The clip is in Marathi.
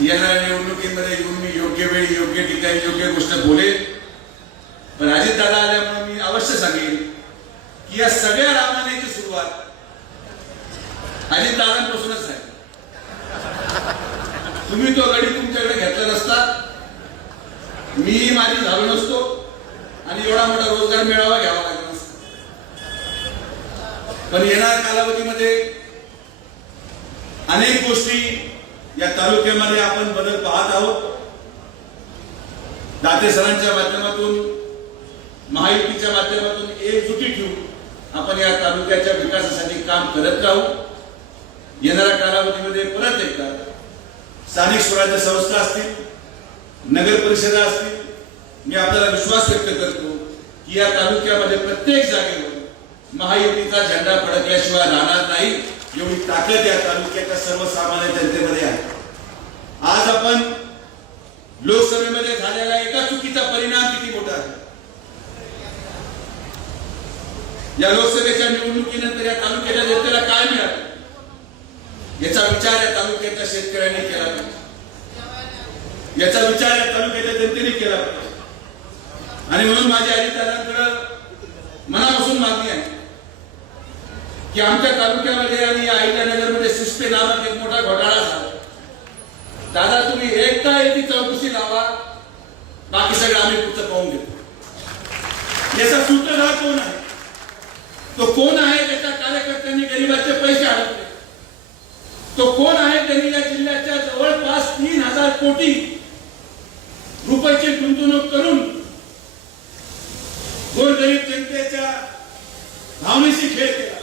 येणाऱ्या निवडणुकीमध्ये येऊन मी योग्य वेळी योग्य ठिकाणी योग्य गोष्ट बोलेल। पण अजित दादा आल्यामुळे मी अवश्य सांगेन की या सगळ्या रामायणाची सुरुवात अजित दादांपासूनच आहे। तुम्ही तो गडी तुमच्याकडे घेतला नसता, मी माझी झालो नसतो आणि एवढा मोठा रोजगार मेळावा घ्यावा लागला नसता। पण येणाऱ्या कालावधीमध्ये अनेक गोष्टी या तालुक्यामध्ये आपण बदल पाहत आहोत। दाते सरांच्या माध्यमातून, महायुतीच्या माध्यमातून एकजुटी ठेवून आपण या तालुक्याच्या विकासासाठी काम करत राहू। येणाऱ्या कालावधीमध्ये परत एकदा स्थानिक स्वराज्य संस्था असतील, नगर परिषदा असतील, मी आपल्याला विश्वास व्यक्त करतो की या तालुक्यामध्ये प्रत्येक जागेवर महायुतीचा झेंडा फडकल्याशिवाय राहणार नाही, एवढी ताकद या तालुक्याच्या सर्वसामान्य जनतेमध्ये आहे। आज आपण लोकसभेमध्ये झालेला एका चुकीचा परिणाम किती मोठा आहे। या लोकसभेच्या निवडणुकीनंतर या तालुक्याच्या जनतेला काय मिळालं याचा विचार या तालुक्याच्या शेतकऱ्यांनी केला पाहिजे, याचा विचार या तालुक्याच्या जनतेने केला पाहिजे। आणि म्हणून माझ्या अजितदादांकडे मनापासून मागणी आहे की आमच्या तालुक्यामध्ये आणि अहिल्यानगरमध्ये सिस्टे नावाचा एक मोठा घोटाळा झाला। दादा तुम्ही एकदा याची चौकशी लावा, बाकी सगळं आम्ही पुढचं पाहून घेतो। याचा सूत्रधार कोण आहे, तो कोण आहे त्याच्या कार्यकर्त्यांनी गरिबांचे पैसे हडपले, तो कोण आहे त्यांनी या जिल्ह्याच्या जवळपास 3000 कोटी रुपयाची गुंतवणूक करून गोरगरीब जनतेच्या भावनेशी खेळ केला।